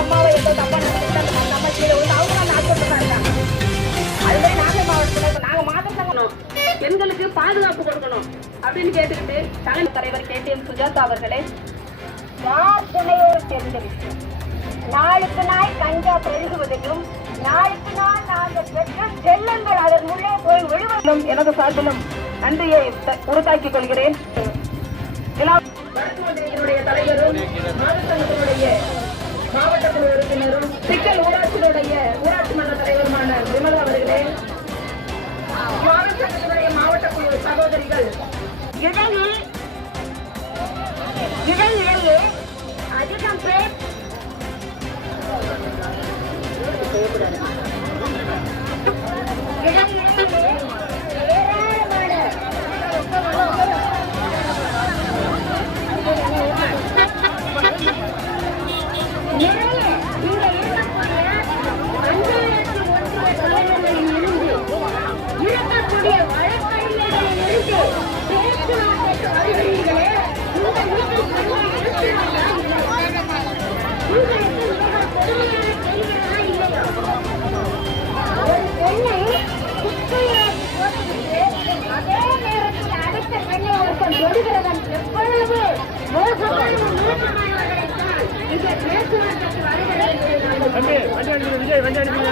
அம்மாவை ஏதோ தப்பா நடந்துட்டு அந்த அம்மா கீழே வந்து அவங்க அந்த ஆஸ்பத்திரி தான் இருக்காங்க. அதுவே நாகை மாவட்டத்தில் நாங்க மாதம் பெண்களுக்கு பாதுகாப்பு கொடுக்கணும் அப்படின்னு கேட்டுக்கிட்டு தலைவர் KTM சுஜாதா அவர்களே, யார் துணையோடு தெரிந்த விஷயம். நாளுக்கு நாள் கஞ்சா பெருகுவதையும் நாளுக்கு நாள் நாங்கள் பெற்ற செல்லங்கள் அதன் உள்ளே போய் விழுவதும் எனது சார்பிலும் நன்றியை உறுத்தாக்கிக் கொள்கிறேன். தலைவரும் மாவட்ட குழு உறுப்பினரும் சிக்கல் ஊராட்சியினுடைய ஊராட்சி மன்ற தலைவருமான விமலா அவர்களே, மாவட்டத்தினுடைய மாவட்ட குழு சகோதரிகள், இடையிடையே அதிகம் பேர் விஜய் வண்டி அனுப்பிங்க.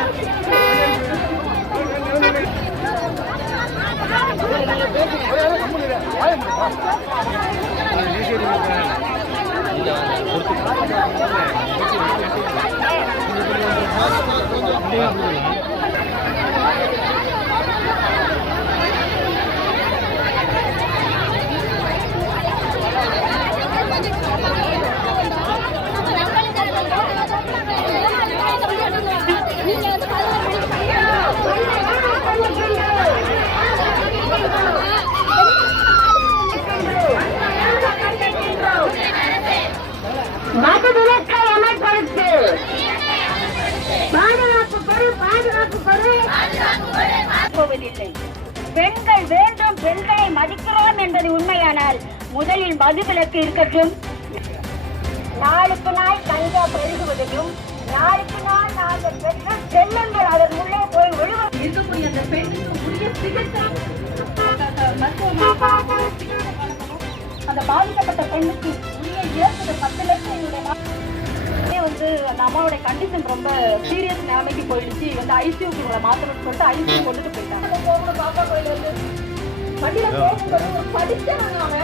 மதுவிலக்கை அமல்படுத்து, பாதுகாப்பு கொடு. பெண்கள் வேண்டும், பெண்களை மதிக்கிறோம் என்பது உண்மையானால் முதலில் மதுவிலக்கு இருக்கட்டும். நாளுக்கு நாள் கஞ்சா பெருகுவதையும் நாளுக்கு நாள் நாங்கள் பெற்ற செல்லங்கள் அதன் உள்ளே போய் விழுவது இருக்கக்கூடிய அந்த பெண்ணுக்கு உரிய சிகிச்சை அந்த பாதிக்கப்பட்ட பெண்ணுக்கு உரிய இழப்பு 10 லட்சம் வந்து அந்த அம்மாவோட கண்டிஷன் ரொம்ப சீரியஸ் நிலைமைக்கு போயிடுச்சு. வந்து ஐசியூக்கு உங்களை மாத்தணும்னு சொல்லிட்டு ஐசியூ கொண்டுட்டு போயிட்டாங்க. பாப்பா கோயில் வந்து வண்டியில போகும்போது படிச்ச நானே